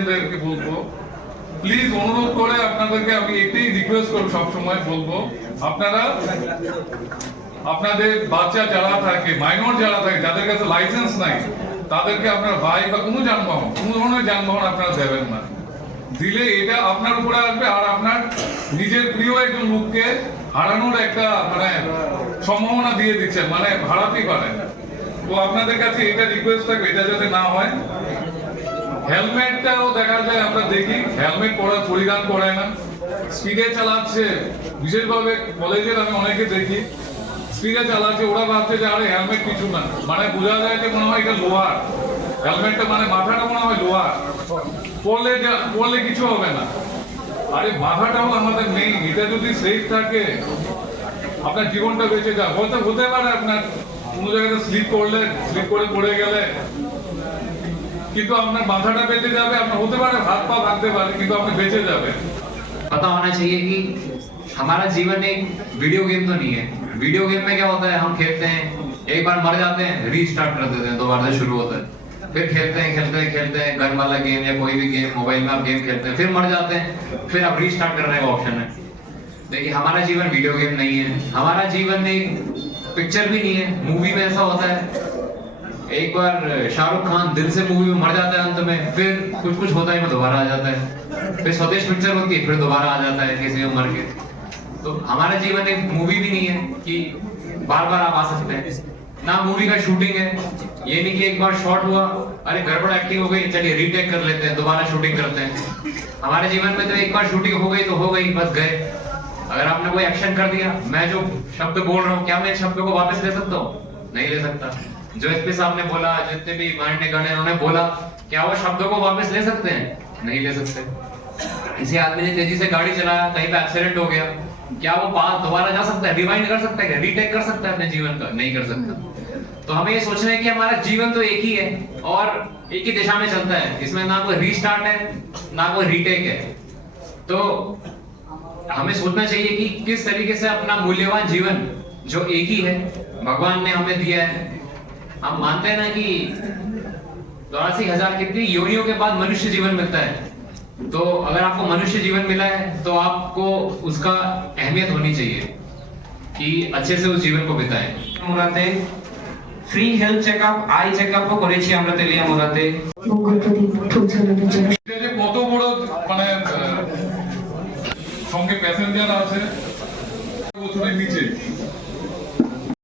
গার্জিয়ানদেরকে বলবো, প্লিজ অনুরোধ করে আপনাদেরকে আমি এটাই রিকোয়েস্ট করব, সবসময় বলবো আপনারা আপনাদের বাচ্চা যারা থাকে, মাইনর যারা থাকে, যাদের কাছে লাইসেন্স নাই, তাদেরকে আপনার বাইক বা কোনো যানবাহন, কোনো ধরনের যানবাহন আপনারা দেবেন না। দিলে এটা আপনার উপরে আসবে, আর আপনার নিজের প্রিয় একজন লোককে হারানোর একটা সম্ভাবনা দিয়ে দিচ্ছেন, হারাতেই পারেন। তো আপনাদের কাছে এটা রিকোয়েস্ট থাকবে, এটা যাতে না হয়। হেলমেটটাও দেখা যায়, আমরা দেখি হেলমেট পরিধান করে না, স্পিডে চালাচ্ছে। বিশেষভাবে কলেজের আমি অনেকে দেখি স্পিডে চালাচ্ছে, ওরা ভাবছে যে আরে হেলমেট কিছু না, বোঝা যায় যে মনে হয় এটা লোহার হেলমেটটা, মাথাটা মনে হয় লোহার, পড়লে কিছু হবে না। আরে মাথাটাও আমাদের নেই, এটা যদি সেফ থাকে আপনার জীবনটা বেঁচে যায়। হতে পারে আপনার কোনো জায়গাতে স্লিপ করে পড়ে গেলে, কিন্তু আপনার মাথাটা বেঁচে যাবে। আপনার হতে পারে হাত পা ভাঙতে পারে, কিন্তু আপনি বেঁচে যাবেন। पता होना चाहिए कि हमारा जीवन एक वीडियो गेम तो नहीं है। वीडियो गेम में क्या होता है, हम खेलते हैं, एक बार मर जाते हैं, रीस्टार्ट कर देते हैं, दोबारा से शुरू होता है, फिर खेलते हैं गन वाला गेम या कोई भी गेम, मोबाइल में आप गेम खेलते हैं, फिर मर जाते हैं, फिर अब रीस्टार्ट करने का ऑप्शन है। देखिए हमारा जीवन वीडियो गेम नहीं है, हमारा जीवन एक पिक्चर भी नहीं है। मूवी में ऐसा होता है, एक बार शाहरुख खान दिल से मूवी में मर जाता है, अंत में फिर कुछ होता है, दोबारा आ जाता है, फिर स्वदेश पिक्चर होती है, फिर दोबारा आ जाता है किसी में मर के। तो हमारा जीवन एक मूवी भी नहीं है कि बार बार आप आ सकते हैं, ना मूवी का शूटिंग है। ये नहीं कि एक बार शॉट हुआ, अरे गड़बड़ एक्टिंग हो गई, चलिए रीटेक कर लेते हैं, दोबारा शूटिंग करते हैं। हमारे जीवन में तो एक बार शूटिंग हो गई तो हो गई, बस गए। अगर आपने कोई एक्शन कर दिया, मैं जो शब्द बोल रहा हूँ, क्या मैं शब्द को वापस ले सकता हूँ? नहीं ले सकता। जो एसपी साहब ने बोला, जितने भी माननीय उन्होंने बोला, क्या वो शब्दों को वापस ले सकते हैं? नहीं ले सकते। किसी आदमी ने तेजी से गाड़ी चलाया, कहीं पे एक्सीडेंट हो गया, क्या वो बात दोबारा जा सकता है, रिवाइंड कर सकता है, रीटेक कर सकता है अपने जीवन का? नहीं कर सकता। तो हमें ये सोचना है कि हमारा जीवन तो एक ही है और एक ही दिशा में चलता है, इसमें ना कोई रीस्टार्ट है ना कोई रीटेक है। तो हमें सोचना चाहिए कि किस तरीके से अपना मूल्यवान जीवन जो एक ही है भगवान ने हमें दिया है। हम मानते हैं ना कि 84,000 कितनी योनियों के बाद मनुष्य जीवन मिलता है, तो अगर आपको मनुष्य जीवन मिला है तो आपको उसका अहमियत होनी चाहिए कि अच्छे से उस जीवन को बिताएं। মোরাতে ফ্রি হেলথ চেকআপ, আই চেকআপও করেছি আমরা তেলিয়া মোরাতে। এটা যে কত বড় সঙ্গে প্যাসেঞ্জার আছে বছরের নিচে,